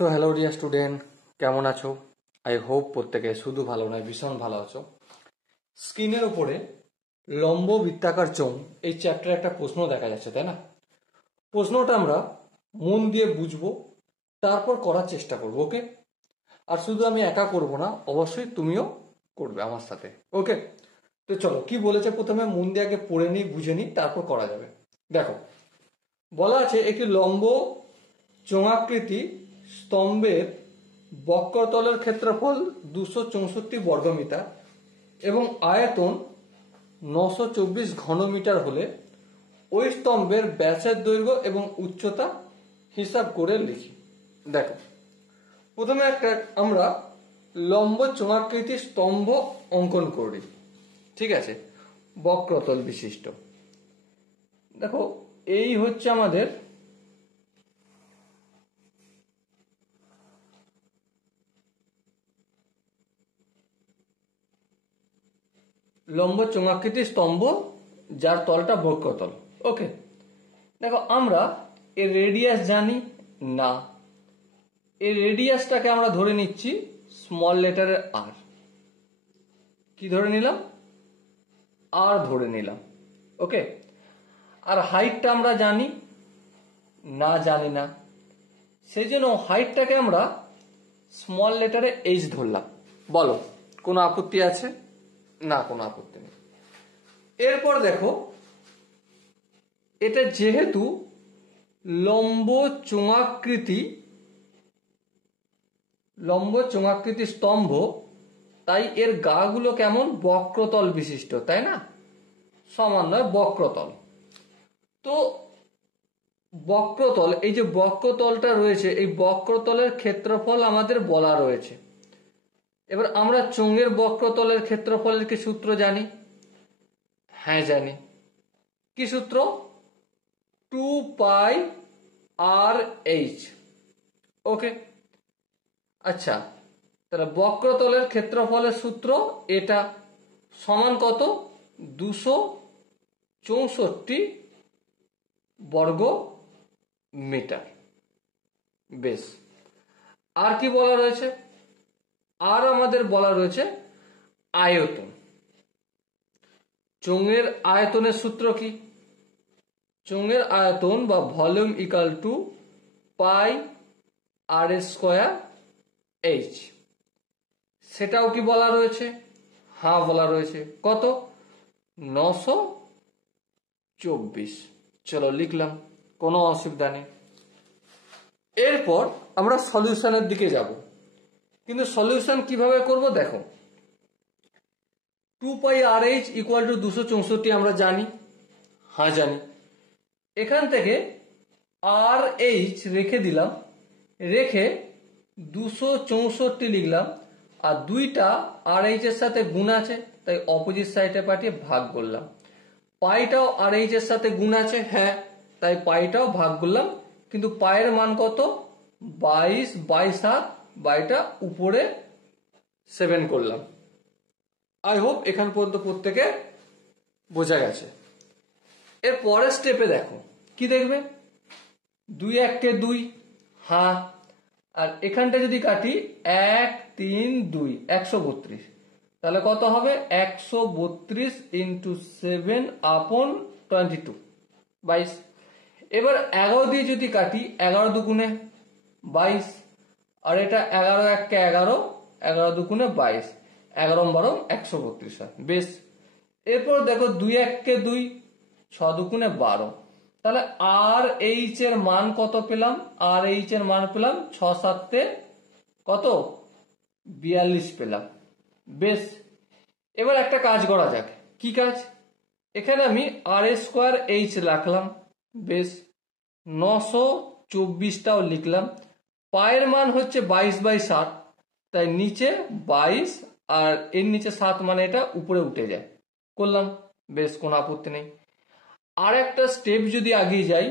So hello dear student, কেমন আছো? I hope প্রত্যেকে শুধু ভালো নয় ভীষণ ভালো আছো। স্ক্রিনের উপরে লম্ব বৃত্তাকার চোঙ এই চ্যাপ্টারে একটা প্রশ্ন দেখা যাচ্ছে, তাই না? প্রশ্নটা আমরা মন দিয়ে বুঝবো, তারপর করার চেষ্টা করবো, ওকে? আর শুধু আমি একা করব না, অবশ্যই তুমিও করবে আমার সাথে, ওকে? তো চলো, কি বলেছে প্রথমে মন দিয়ে আগে পড়ে নিই, বুঝে নিই, তারপর করা যাবে। দেখো, বলা আছে একটি লম্ব চোঙাকৃতি স্তম্ভের বক্রতলের ক্ষেত্রফল 264 বর্গমিটার এবং আয়তন 924 ঘনমিটার হলে ওই স্তম্ভের ব্যাসের দৈর্ঘ্য এবং উচ্চতা হিসাব করে লিখি। দেখো, প্রথমে আমরা লম্ব চোঙাকৃতি স্তম্ভ অঙ্কন করি, ঠিক আছে? বক্রতল বিশিষ্ট। দেখো, এই হচ্ছে আমাদের লম্ব চোঙাকৃতি স্তম্ভ, যার তলটা বক্রতল, ওকে? দেখো, আমরা এর রেডিয়াস জানি না, এর রেডিয়াসটাকে আমরা ধরে নিচ্ছি স্মল লেটারের আর। কি ধরে নিলাম? আর ধরে নিলাম, ওকে? আর হাইটটা আমরা জানি না, জানি না, সেই জন্য হাইটটাকে আমরা স্মল লেটারে এইচ ধরলাম। বলো, কোনো আপত্তি আছে? না, কোনো আপত্তি নেই। এরপর দেখো, এটা যেহেতু লম্ব চোঙাকৃতি স্তম্ভ, তাই এর গাগুলো কেমন? বক্রতল বিশিষ্ট, তাই না? সমান নয়, বক্রতল। তো বক্রতল, এই যে বক্রতলটা রয়েছে, এই বক্রতলের ক্ষেত্রফল আমাদের বলা রয়েছে। এবার আমরা চোঙের বক্রতলের ক্ষেত্রফলের কি সূত্র জানি? হ্যাঁ, জানি। কি সূত্র? 2 পাই আর এইচ, ওকে? আচ্ছা, তাহলে বক্রতলের ক্ষেত্রফলের সূত্র এটা সমান কত? 264 বর্গ মিটার। বেশ, আর কি বলা রয়েছে? আর আমাদের বলা রয়েছে আয়তন। চোঙের আয়তনের সূত্র কি? চোঙের আয়তন বা volume equal to pi R square H. সেটাও কি বলা রয়েছে? হ্যাঁ, বলা রয়েছে। কত? 924। চলো, লিখলাম, কোনো অসুবিধা নেই। এরপর আমরা সলিউশনের দিকে যাব, কিন্তু সলিউশন কিভাবে করব? দেখো, 2 পাই আর এইচ ইকুয়াল টু 264 আমরা জানি। হ্যাঁ, জানি। এখান থেকে আর এইচ রেখে দিলাম, রেখে 264 লিখলাম, আর দুইটা আর এইচ এর সাথে গুণ আছে, তাই অপোজিট সাইডে পাঠিয়ে ভাগ করলাম। পাইটাও আর এইচ এর সাথে গুণ আছে, হ্যাঁ, তাই পাইটাও ভাগ করলাম। কিন্তু পায়ের মান কত? 22/7, বাইটা উপরে 7 করলাম। আই হোপ এখান পর্যন্ত প্রত্যেকে বোঝা গেছে। এর পরের স্টেপে দেখো, কি দেখবে? 2 1 2, হ্যাঁ। আর এখানটা যদি কাটি 1 3 2, 132, তাহলে কত হবে? 132 ইন্টু 7/22, 22। এবার 11 দিয়ে যদি কাটি, 11 দুগুণে 22, আর এটা 11 1 11, 11 দুগুণে 22, 11 12 132 হয়। বেশ, এরপর দেখো 2 1 2, 6 দুগুণে 12, তাহলে আর এইচ এর মান কত পেলাম? আর এইচ এর মান পেলাম 6 7 কত? 42 পেলাম। বেশ, এবার একটা কাজ করা যাক। কি কাজ? এখানে আমি আর স্কোয়ার এইচ রাখলাম, বেশ, 924টাও লিখলাম। পায়ের মান হচ্ছে 22/7, তাই নিচে 22 আর এর নিচে 7, মানে এটা উপরে উঠে যায়, করলাম। বেশ, কোনো আপত্তি নেই। আর একটা স্টেপ যদি আগিয়ে যাই,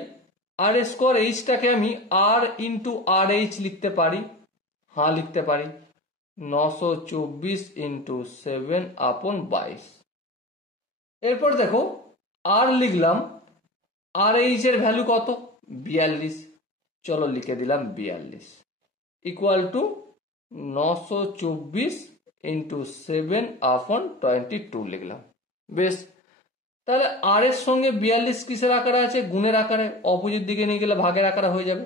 আর স্কোয়ার এইচটাকে আমি আর ইন্টু আর এইচ লিখতে পারি। হ্যাঁ, লিখতে পারি। 924 ইন্টু 7/22। এরপর দেখো, আর লিখলাম, আর এইচ এর ভ্যালু কত? 42। চলো, লিখে দিলাম 42। ইকুয়াল টু 924 ইন্টু 7/22 লিখলাম। বেশ, তাহলে আর এর সঙ্গে 42 কিসের আকারে আছে? গুণের আকারে। অপোজিট দিকে নিয়ে গেলে ভাগের আকারে হয়ে যাবে।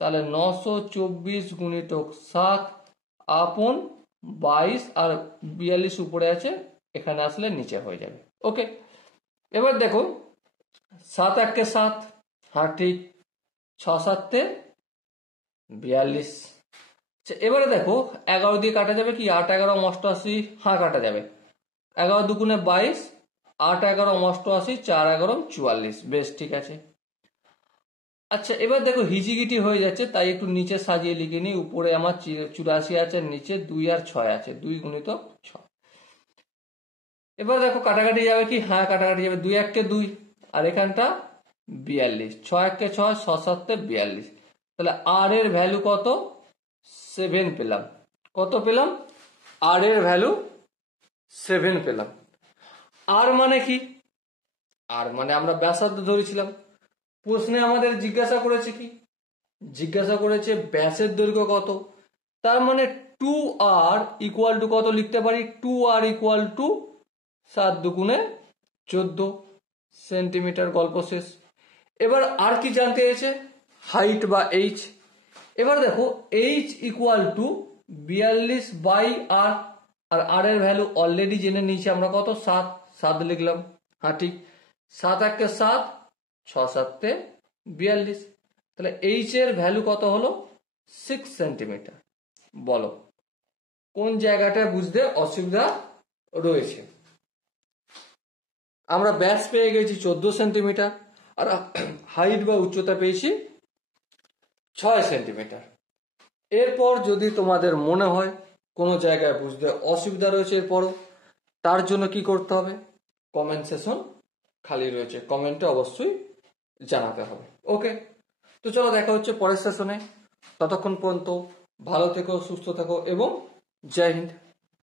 তাহলে 924 গুণিতক 7/22 আর 42 উপরে আছে, এখানে আসলে নিচে হয়ে যাবে। ওকে, এবার দেখো 7 1 7, হ্যাঁ ঠিক, 6 7 42। এবারে দেখো 11 দিয়ে কাটা যাবে কি? 8 11 88, হ্যাঁ কাটা যাবে। 11 দুগুণে 22, 8 11 88, 4 11 44। বেশ ঠিক আছে। আচ্ছা, এবার দেখো হিজিগিটি হয়ে যাচ্ছে, তাই একটু নিচে সাজিয়ে লিখে নিই। উপরে আমার 84 আছে, নিচে 2 আর 6 আছে, 2 গুণিতক 6। এবার দেখো কাটাকাটি যাবে কি? হ্যাঁ কাটাকাটি যাবে। 2 1 2 আর এখানটা 42, 6 1 6, 6 7 42। তাহলে আর এর ভ্যালু কত? 7 পেলাম। কত পেলাম? আর এর ভ্যালু 7 পেলাম। আর মানে কি? আর মানে আমরা ব্যাসার্ধ ধরেছিলাম। প্রশ্নে আমাদের জিজ্ঞাসা করেছে কি? জিজ্ঞাসা করেছে ব্যাসের দৈর্ঘ্য কত। তার মানে 2r ইকুয়াল টু কত লিখতে পারি? 2r ইকুয়াল টু 7 দুগুণে 14 সেন্টিমিটার। গল্প শেষ। এবার আর কি জানতে চেয়েছে? হাইট বা এইচ। এবার দেখো এইচ ইকুয়াল টু 42/r, আর আর এর ভ্যালু অলরেডি জেনে নিয়েছি আমরা কত? 7। 7 লিখলাম, হ্যাঁ ঠিক। 7 1 7, 6 7 42। তাহলে এইচ এর ভ্যালু কত হলো? 6 সেন্টিমিটার। বলো কোন জায়গাটা বুঝতে অসুবিধা রয়েছে? আমরা ব্যাস পেয়ে গেছি 14 সেন্টিমিটার, আর হাইট বা উচ্চতা পেয়েছি 6 সেন্টিমিটার। এরপর যদি তোমাদের মনে হয় কোনো জায়গায় বুঝতে অসুবিধা রয়েছে এরপরও, তার জন্য কি করতে হবে? কমেন্ট সেশন খালি রয়েছে, কমেন্টে অবশ্যই জানাতে হবে। ওকে, তো চলো দেখা হচ্ছে পরের সেশনে। ততক্ষণ পর্যন্ত ভালো থেকো, সুস্থ থাকো এবং জয় হিন্দ।